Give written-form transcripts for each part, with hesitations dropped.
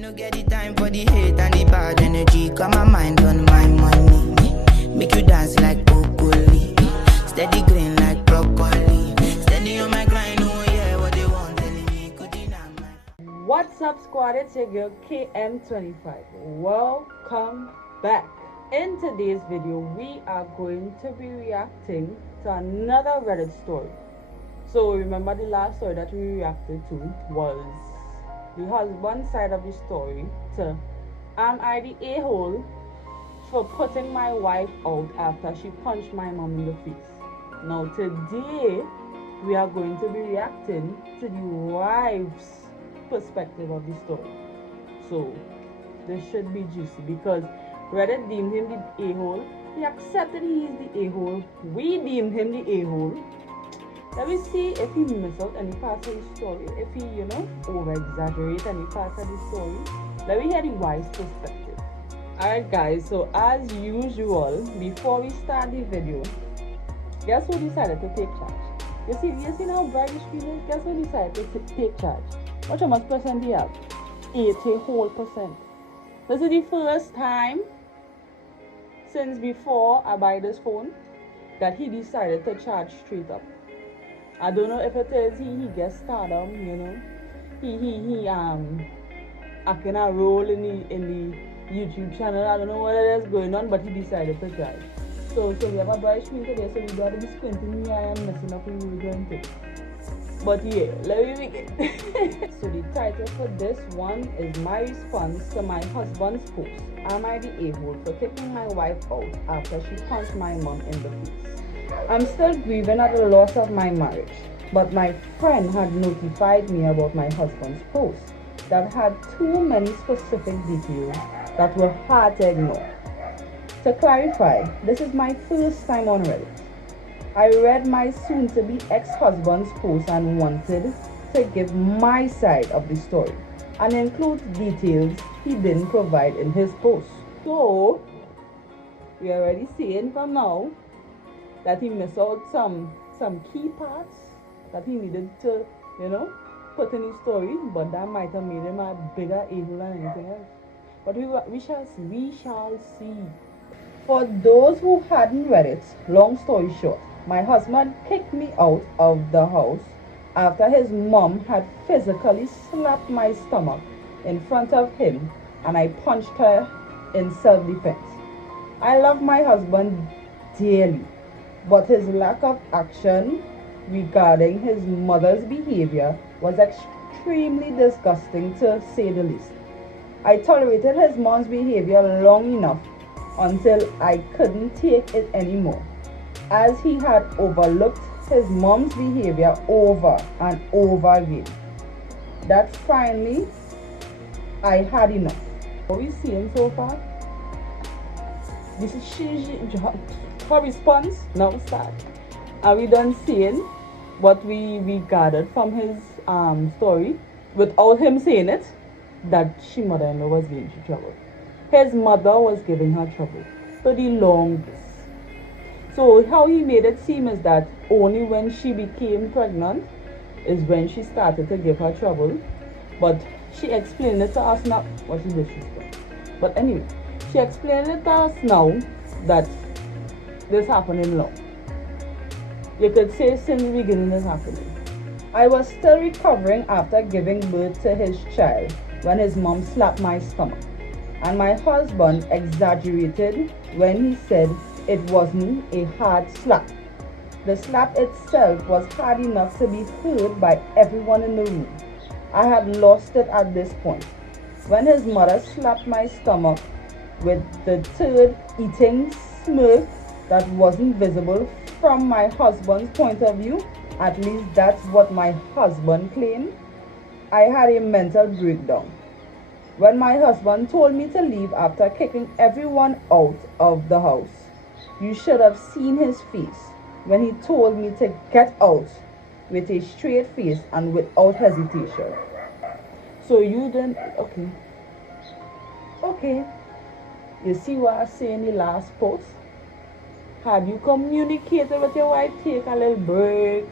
no get the time for the hate and the bad energy. Got my mind on my money. Make you dance like broccoli. Steady green like broccoli. Steady on my grind, oh yeah, what they want telling me. Could deny my... What's up, squad? It's your girl KM25. Welcome back. In today's video, we are going to be reacting to another Reddit story. So remember, the last story that we reacted to was the husband side of the story to am I the a-hole for putting my wife out after she punched my mom in the face. Now today we are going to be reacting to the wife's perspective of the story. So this should be juicy because Reddit deemed him the a-hole. He accepted he is the a-hole. We deemed him the a-hole. Let me see if he missed out any parts of the story, if he, over-exaggerate any parts of the story. Let me hear the wife's perspective. Alright guys, so as usual, before we start the video, guess who decided to take charge? You see how bright the screen is? Guess who decided to take charge? How much percent do you have? 80%. This is the first time since before I buy this phone that he decided to charge straight up. I don't know if it is he gets stardom, he acting a role in the YouTube channel. I don't know what it is going on, but he decided to charge. So we have a bright screen today, so we gotta be squinting the eye and messing up with the doing things. But yeah, let me begin. So the title for this one is my response to my husband's post. Am I the a-hole for kicking my wife out after she punched my mom in the face? I'm still grieving at the loss of my marriage, but my friend had notified me about my husband's post that had too many specific details that were hard to ignore. To clarify, this is my first time on Reddit. I read my soon-to-be ex-husband's post and wanted to give my side of the story and include details he didn't provide in his post. So, we are already seeing from now that he missed out some key parts that he needed to, put in his story, but that might have made him a bigger a-hole than anything else. But we shall see. For those who hadn't read it, long story short, my husband kicked me out of the house after his mom had physically slapped my stomach in front of him and I punched her in self-defense. I love my husband dearly, but his lack of action regarding his mother's behavior was extremely disgusting, to say the least. I tolerated his mom's behavior long enough until I couldn't take it anymore, as he had overlooked his mom's behavior over and over again. That finally I had enough. What are we seeing so far? This is her response. Now start. Are we done seeing what we gathered from his story without him saying it? That she mother-in-law was getting into trouble. His mother was giving her trouble for the longest. So how he made it seem is that only when she became pregnant is when she started to give her trouble. But she explained it to us now. What is disrespect? But anyway, she explained it to us now that this happened in law. You could say since the beginning this happening. I was still recovering after giving birth to his child when his mom slapped my stomach. And my husband exaggerated when he said it wasn't a hard slap. The slap itself was hard enough to be heard by everyone in the room. I had lost it at this point. When his mother slapped my stomach with the third eating smirk that wasn't visible from my husband's point of view, at least that's what my husband claimed, I had a mental breakdown. When my husband told me to leave after kicking everyone out of the house, you should have seen his face when he told me to get out with a straight face and without hesitation. So you didn't, okay. You see what I say in the last post? Had you communicated with your wife, take a little break,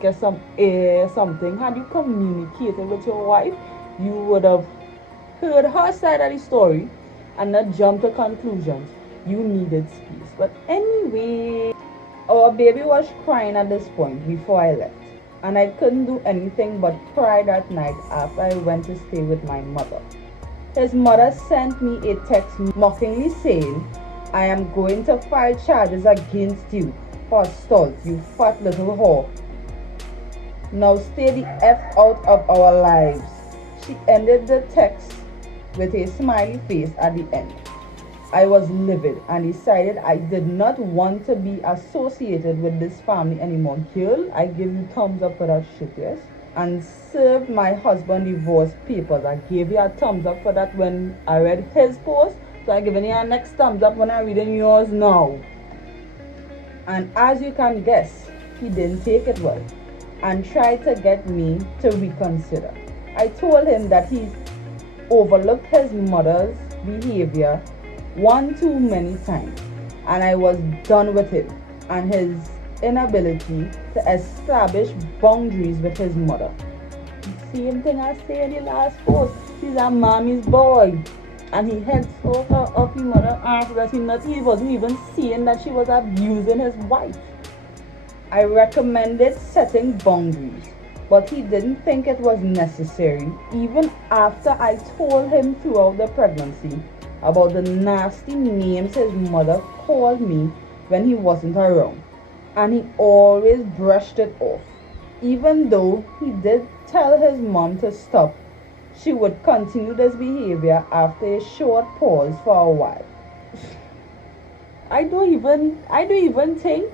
get some air, something. Had you communicated with your wife, you would have heard her side of the story and not jump to conclusions. You needed space. But anyway, our baby was crying at this point before I left, and I couldn't do anything but cry that night after I went to stay with my mother. His mother sent me a text mockingly saying, "I am going to file charges against you for assault, you fat little whore. Now stay the F out of our lives." She ended the text with a smiley face at the end. I was livid and decided I did not want to be associated with this family anymore. Girl, I give you thumbs up for that shit, yes? And served my husband divorce papers. I gave you a thumbs up for that when I read his post, so I'm giving you a next thumbs up when I'm reading yours now. And as you can guess, he didn't take it well and tried to get me to reconsider. I told him that he overlooked his mother's behavior one too many times, and I was done with him and his inability to establish boundaries with his mother. Same thing I say in the last post. He's a mommy's boy, and he heads over up his mother after that. He wasn't even seeing that she was abusing his wife. I recommended setting boundaries, but he didn't think it was necessary, even after I told him throughout the pregnancy about the nasty names his mother called me when he wasn't around, and he always brushed it off. Even though he did tell his mom to stop, she would continue this behavior after a short pause for a while. I don't even think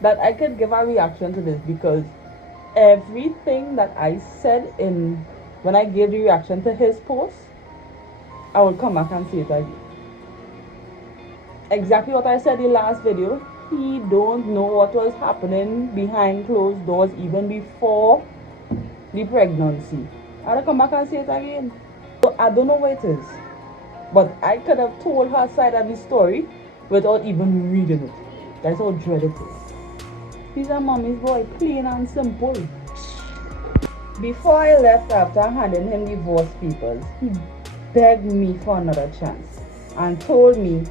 that I could give a reaction to this, because everything that I said when I gave the reaction to his post, I will come back and say it again. Exactly what I said in the last video. He don't know what was happening behind closed doors even before the pregnancy. I'll come back and say it again. So I don't know what it is, but I could have told her side of the story without even reading it. That's how dread it is. He's a mommy's boy, plain and simple. Before I left after handing him divorce papers, he begged me for another chance and told me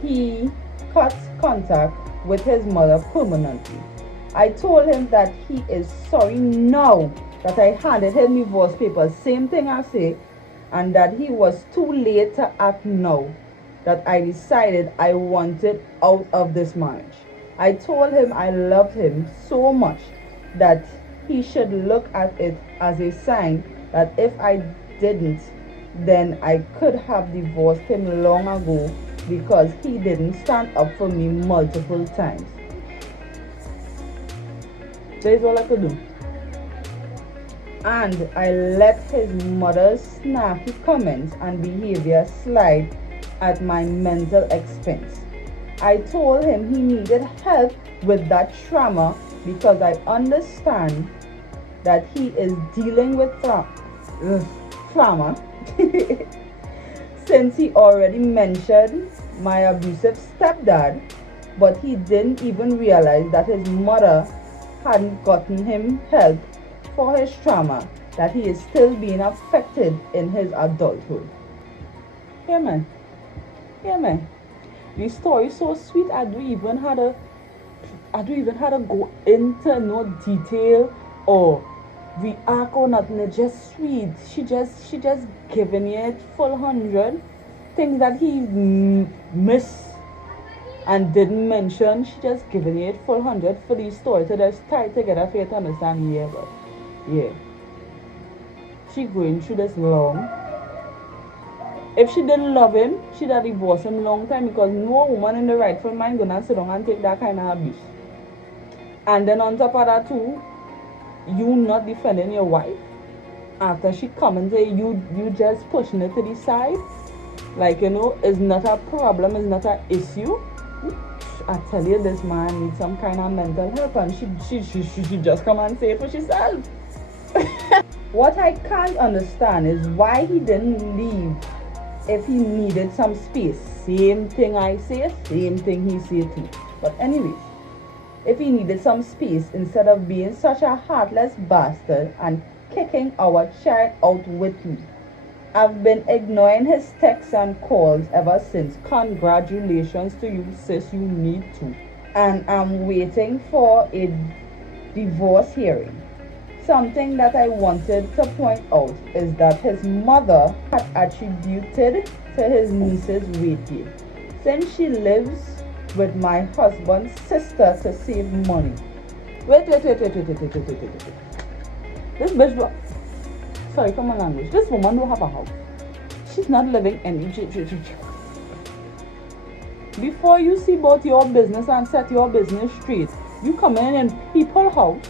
he cut contact with his mother permanently. I told him that he is sorry now that I handed him divorce papers, same thing I say, and that he was too late to act now, that I decided I wanted out of this marriage. I told him I loved him so much that he should look at it as a sign that if I didn't, then I could have divorced him long ago, because he didn't stand up for me multiple times. That is all I could do. And I let his mother's snappy comments and behavior slide at my mental expense. I told him he needed help with that trauma, because I understand that he is dealing with trauma since he already mentioned my abusive stepdad, but he didn't even realize that his mother hadn't gotten him help for his trauma, that he is still being affected in his adulthood. Yeah man. The story is so sweet. I don't even had to go into no detail or react or nothing. It's just sweet. She just giving it full 100. Things that he missed and didn't mention, she just giving it full 100 for the story to just tie together for you to understand. Yeah, but yeah, she going through this long. If she didn't love him, she'd have divorced him long time, because no woman in the rightful mind gonna sit down and take that kind of abuse. And then on top of that too, you not defending your wife after she come and say you just pushing it to the side, like, you know, it's not a problem, it's not an issue. I tell you, this man needs some kind of mental help, and she just come and say it for herself. What I can't understand is why he didn't leave if he needed some space. Same thing I say, same thing he say too. But anyways, if he needed some space, instead of being such a heartless bastard and kicking our child out with me. I've been ignoring his texts and calls ever since. Congratulations to you, sis. You need to. And I'm waiting for a divorce hearing. Something that I wanted to point out is that his mother had attributed to his niece's weight gain, since she lives with my husband's sister to save money. Wait. This bitch, sorry for my language. This woman don't have a house. She's not living any. Before you see about your business and set your business straight, you come in people's house.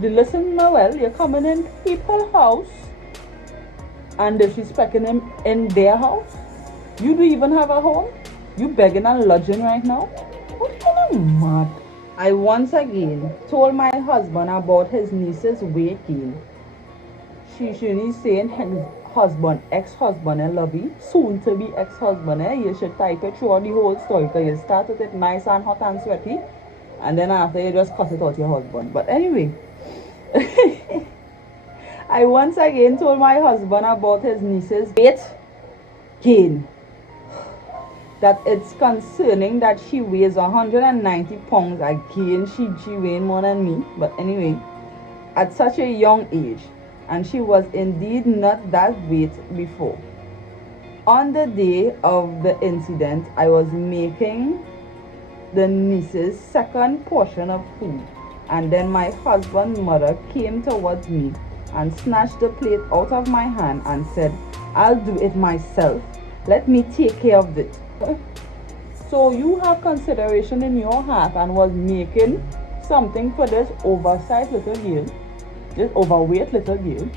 Listen me well, you're coming in people's house and disrespecting them in their house. You do even have a home? You begging and lodging right now? What kind of mad? I once again told my husband about his niece's weight gain. She's saying his husband, ex-husband, and lovey, soon to be ex-husband. You should type it throughout the whole story because you started it nice and hot and sweaty, and then after you just cut it out your husband. But anyway, I once again told my husband about his niece's weight gain. That it's concerning that she weighs 190 pounds. Again, she weighed more than me. But anyway, at such a young age. And she was indeed not that weight before. On the day of the incident, I was making the niece's second portion of food. And then my husband's mother came towards me and snatched the plate out of my hand and said, "I'll do it myself. Let me take care of it." So you have consideration in your heart and was making something for this oversized little girl, this overweight little girl,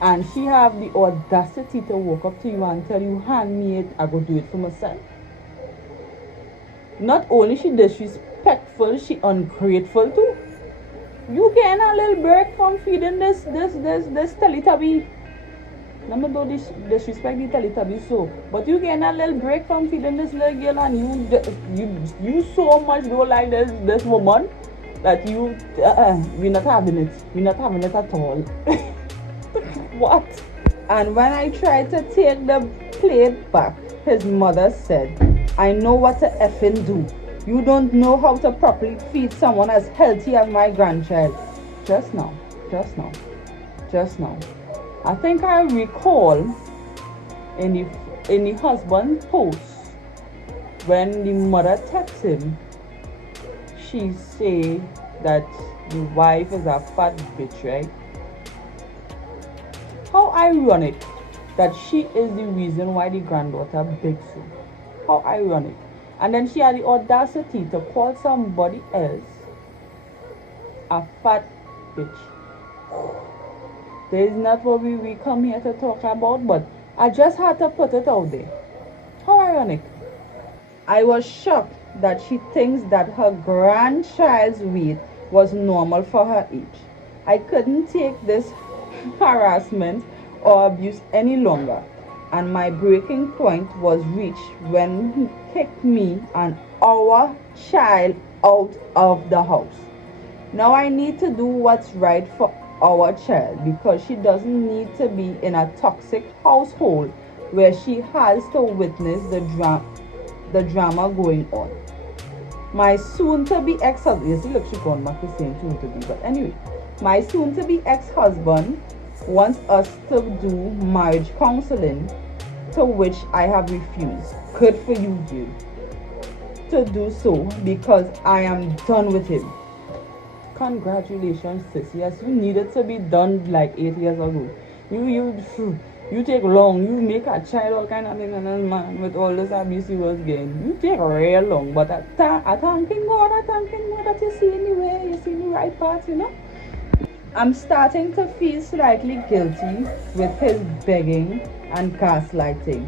and she have the audacity to walk up to you and tell you, "Hand me it, I go do it for myself." Not only she disrespectful, she ungrateful too. You getting a little break from feeding this Teletubby. Let me do this disrespect the Teletubby so, but you getting a little break from feeding this little girl, and you so much don't like this woman that we're not having it. We're not having it at all. What? And when I tried to take the plate back, his mother said, "I know what to effing do. You don't know how to properly feed someone as healthy as my grandchild." Just now. I think I recall in the husband's post, when the mother texts him, she say that the wife is a fat bitch, right? How ironic that she is the reason why the granddaughter begs so. How ironic. And then she had the audacity to call somebody else a fat bitch. This is not what we come here to talk about, but I just had to put it out there. How ironic. I was shocked that she thinks that her grandchild's weight was normal for her age. I couldn't take this harassment or abuse any longer, and my breaking point was reached when he kicked me and our child out of the house. Now I need to do what's right for our child, because she doesn't need to be in a toxic household where she has to witness the drama going on. My soon-to-be ex-husband, you see, look, she's gone back to saying soon-to-be, but anyway, my soon-to-be ex-husband wants us to do marriage counseling, to which I have refused. Good for you, Jill, to do so, because I am done with him. Congratulations, sis. Yes, you needed to be done like 8 years ago. You take long. You make a child all kind of thing, and man, with all this abuse you was getting, you take real long. But I thanking God that you see in the way, you see in the right path, you know. I'm starting to feel slightly guilty with his begging and gaslighting.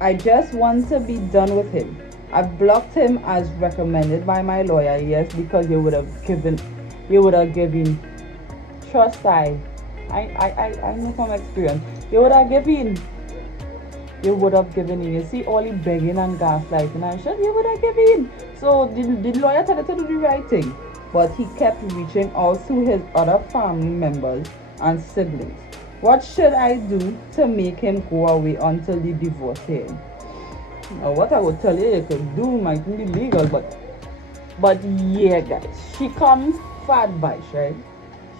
I just want to be done with him. I've blocked him as recommended by my lawyer, yes, because you would have given. Trust I know from experience. You would have given. You see all the begging and gaslighting and shit, you would have given. So the lawyer tried to do the right thing, but he kept reaching out to his other family members and siblings. What should I do to make him go away until the divorce hearing? Now, what I would tell you could do might be legal, but yeah, guys, she come for advice, right?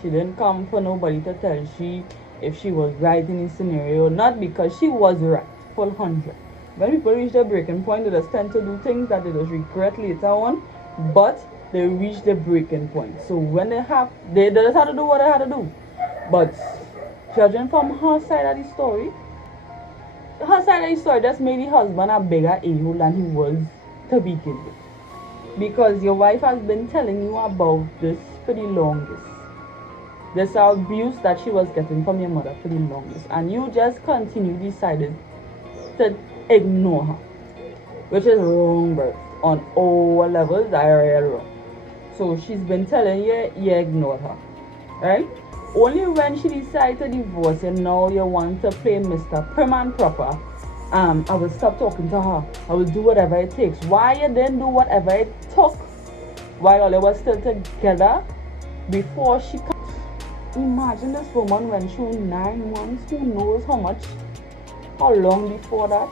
She didn't come for nobody to tell she if she was right in this scenario, not because she was right, full 100. When people reach their breaking point, they just tend to do things that they just regret later on, but they reach the breaking point. So when they just had to do what they had to do. But judging from her side of the story, just made the husband a bigger a-hole than he was to begin with. Because your wife has been telling you about this for the longest. This abuse that she was getting from your mother for the longest. And you just decided to ignore her. Which is wrong, bro. On all levels, that are wrong. So she's been telling you, you ignored her. Right? Only when she decided to divorce you, now you want to play Mr. Prim and Proper. I will stop talking to her. I will do whatever it takes. Why you didn't do whatever it took while they were still together before she comes? Imagine this woman when she was 9 months. Who knows how long before that?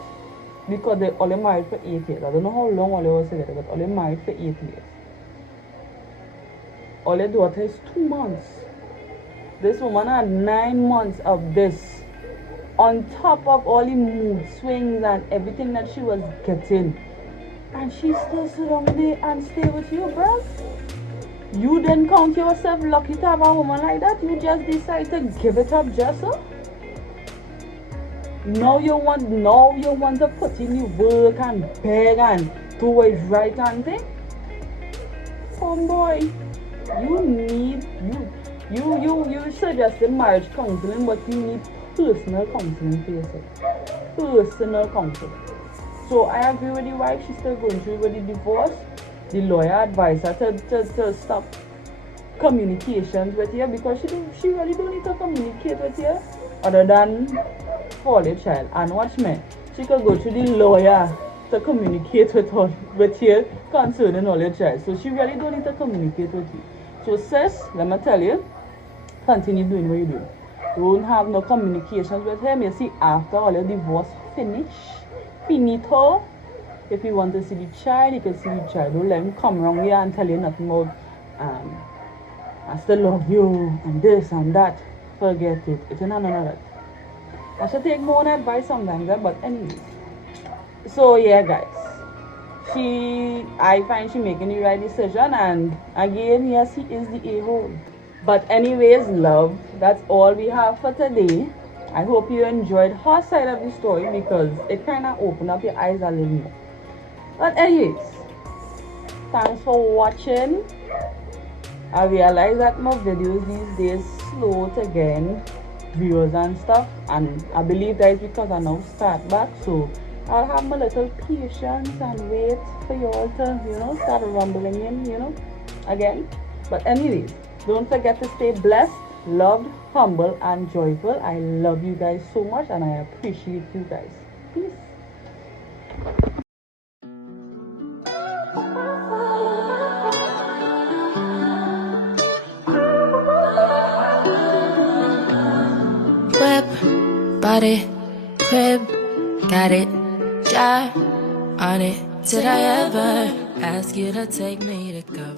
Because they only married for 8 years. I don't know how long they was together, but only married for 8 years. All their daughter is 2 months. This woman had 9 months of this. On top of all the mood swings and everything that she was getting. And she still sit down there and stay with you, bruh. You didn't count yourself lucky to have a woman like that. You just decide to give it up just so. Now you want to put in the work and beg and do what is right and thing. Homeboy, you suggested marriage counseling, but you need personal counseling for yourself. Personal counseling. So I agree with the wife. She's still going through with the divorce. The lawyer advised her to stop communications with you because she really don't need to communicate with you other than for the child. And watch me, she could go to the lawyer to communicate with you concerning all your child. So she really don't need to communicate with you. So sis, let me tell you, continue doing what you do. Don't have no communications with him. You see, after all your divorce finito. If you want to see the child, you can see the child. Don't let him come around here and tell you nothing about I still love you and this and that. Forget it. It's none of that. I should take more advice sometimes, but anyways. So yeah, guys. I find she making the right decision, and again, yes, he is the a-hole. But anyways, love, that's all we have for today. I hope you enjoyed her side of the story because it kind of opened up your eyes a little more. But anyways, thanks for watching. I realize that my videos these days slow to gain viewers and stuff, and I believe that is because I now start back, so I'll have my little patience and wait for you all to, start rumbling in, again. But anyways, don't forget to stay blessed, loved, humble, and joyful. I love you guys so much, and I appreciate you guys. Peace. Whip, body, crib, got it, jar on it. Did I ever ask you to take me to go?